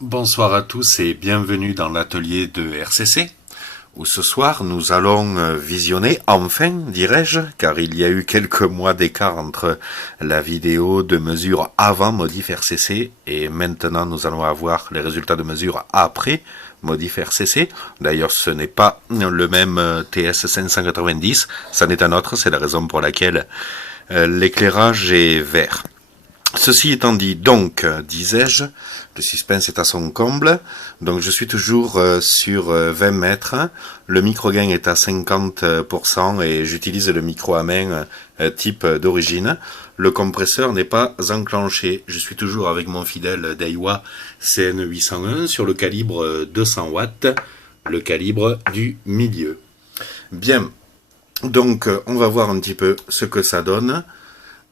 Bonsoir à tous et bienvenue dans l'atelier de RCC, où ce soir nous allons visionner, enfin dirais-je, car il y a eu quelques mois d'écart entre la vidéo de mesure avant modif RCC et maintenant nous allons avoir les résultats de mesure après modif RCC. D'ailleurs ce n'est pas le même TS 590, ça n'est un autre, c'est la raison pour laquelle l'éclairage est vert. Ceci étant dit, donc, disais-je, le suspense est à son comble, donc je suis toujours sur 20 mètres, le micro-gain est à 50% et j'utilise le micro à main type d'origine. Le compresseur n'est pas enclenché, je suis toujours avec mon fidèle Daiwa CN801 sur le calibre 200 watts, le calibre du milieu. Bien, donc on va voir un petit peu ce que ça donne.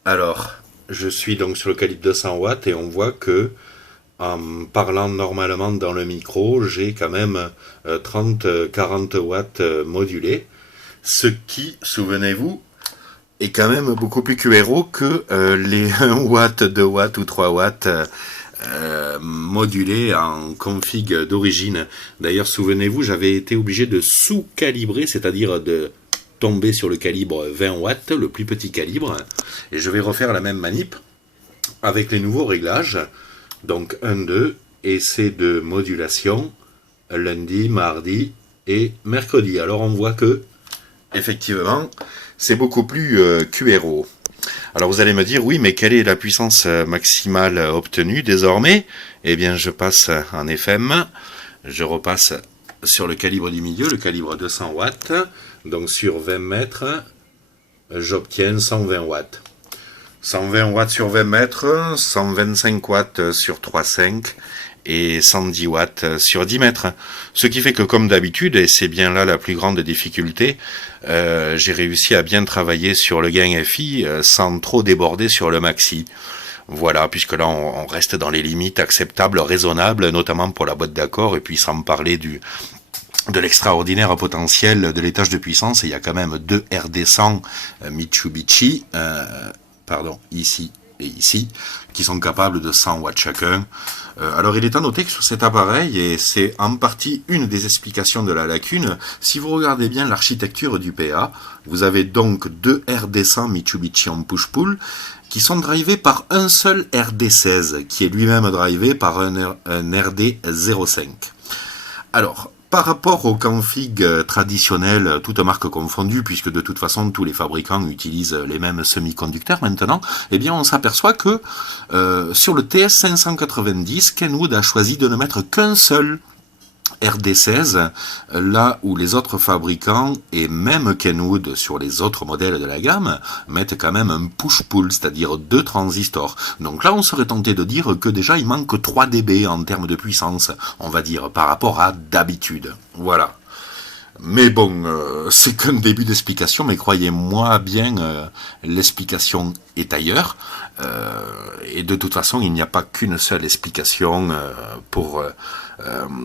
Alors, je suis donc sur le calibre 200 watts et on voit que en parlant normalement dans le micro, j'ai quand même 30-40 watts modulés, ce qui, souvenez-vous, est quand même beaucoup plus QRO que les 1 watt, 2 watts ou 3 watts modulés en config d'origine. D'ailleurs, souvenez-vous, j'avais été obligé de sous-calibrer, c'est-à-dire de tomber sur le calibre 20 watts, le plus petit calibre, et je vais refaire la même manip avec les nouveaux réglages, donc 1, 2, et c'est de modulation lundi, mardi et mercredi. Alors on voit que, effectivement, c'est beaucoup plus QRO. Alors vous allez me dire, oui, mais quelle est la puissance maximale obtenue désormais? Eh bien, je passe en FM, je repasse sur le calibre du milieu, le calibre 200 watts, donc sur 20 mètres, j'obtiens 120 watts. 120 watts sur 20 mètres, 125 watts sur 3,5 et 110 watts sur 10 mètres. Ce qui fait que comme d'habitude, et c'est bien là la plus grande difficulté, j'ai réussi à bien travailler sur le gain FI sans trop déborder sur le maxi. Voilà, puisque là on reste dans les limites acceptables, raisonnables, notamment pour la boîte d'accord, et puis sans parler de l'extraordinaire potentiel de l'étage de puissance. Et il y a quand même deux RD100 Mitsubishi, ici et ici, qui sont capables de 100 watts chacun. Alors il est à noter que sur cet appareil, et c'est en partie une des explications de la lacune, si vous regardez bien l'architecture du PA, vous avez donc deux RD100 Mitsubishi en push-pull, qui sont drivés par un seul RD16, qui est lui-même drivé par un RD05. Alors, par rapport au config traditionnel, toutes marques confondues, puisque de toute façon tous les fabricants utilisent les mêmes semi-conducteurs maintenant, eh bien on s'aperçoit que sur le TS590, Kenwood a choisi de ne mettre qu'un seul RD16, là où les autres fabricants, et même Kenwood sur les autres modèles de la gamme, mettent quand même un push-pull, c'est-à-dire 2 transistors. Donc là, on serait tenté de dire que déjà, il manque 3 dB en termes de puissance, on va dire, par rapport à d'habitude. Voilà. Mais bon, c'est qu'un début d'explication, mais croyez-moi bien, l'explication est ailleurs. Et de toute façon, il n'y a pas qu'une seule explication pour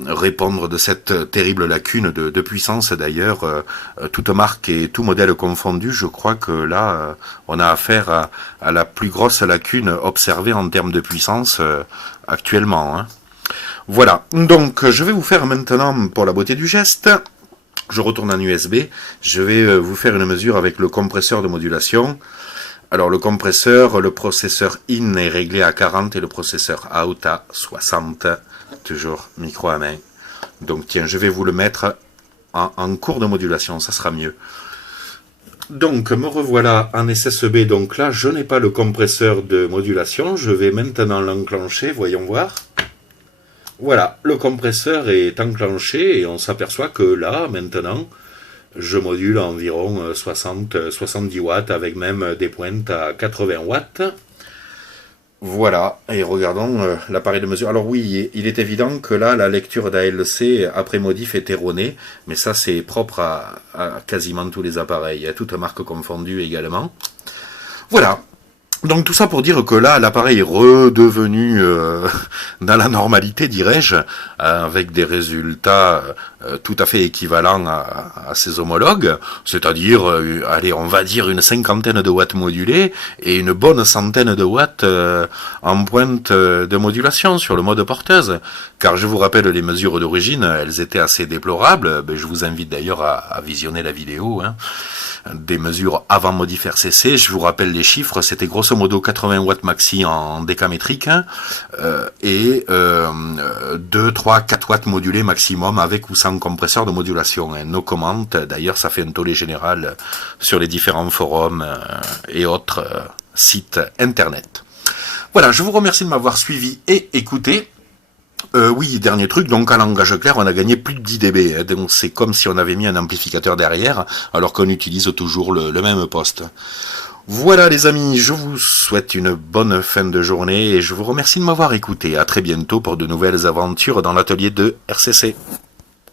répondre de cette terrible lacune de puissance. D'ailleurs, toute marque et tout modèle confondu, je crois que là, on a affaire à la plus grosse lacune observée en termes de puissance actuellement. Hein. Voilà, donc je vais vous faire maintenant, pour la beauté du geste, je retourne en USB, je vais vous faire une mesure avec le compresseur de modulation. Alors le compresseur, le processeur in est réglé à 40 et le processeur out à 60. Toujours micro à main. Donc tiens, je vais vous le mettre en cours de modulation, ça sera mieux. Donc me revoilà en SSB, donc là je n'ai pas le compresseur de modulation, je vais maintenant l'enclencher, voyons voir. Voilà, le compresseur est enclenché et on s'aperçoit que là, maintenant, je module à environ 60-70 watts avec même des pointes à 80 watts. Voilà, et regardons l'appareil de mesure. Alors oui, il est évident que là, la lecture d'ALC après modif est erronée, mais ça c'est propre à quasiment tous les appareils, à toutes marques confondues également. Voilà. Donc tout ça pour dire que là, l'appareil est redevenu dans la normalité, dirais-je, avec des résultats tout à fait équivalent à ses homologues, c'est-à-dire, allez, on va dire une cinquantaine de watts modulés et une bonne centaine de watts en pointe de modulation sur le mode porteuse. Car je vous rappelle les mesures d'origine, elles étaient assez déplorables. Je vous invite d'ailleurs à visionner la vidéo, hein, des mesures avant Modifaire CC. Je vous rappelle les chiffres, c'était grosso modo 80 watts maxi en décamétrique, hein, et 2, 3, 4 watts modulés maximum avec ou sans compresseur de modulation. Hein. Nos commentes, d'ailleurs ça fait un tollé général sur les différents forums et autres sites internet. Voilà, je vous remercie de m'avoir suivi et écouté. Oui, dernier truc, donc en langage clair, on a gagné plus de 10 dB, hein, donc c'est comme si on avait mis un amplificateur derrière, alors qu'on utilise toujours le même poste. Voilà les amis, je vous souhaite une bonne fin de journée et je vous remercie de m'avoir écouté. À très bientôt pour de nouvelles aventures dans l'atelier de RCC.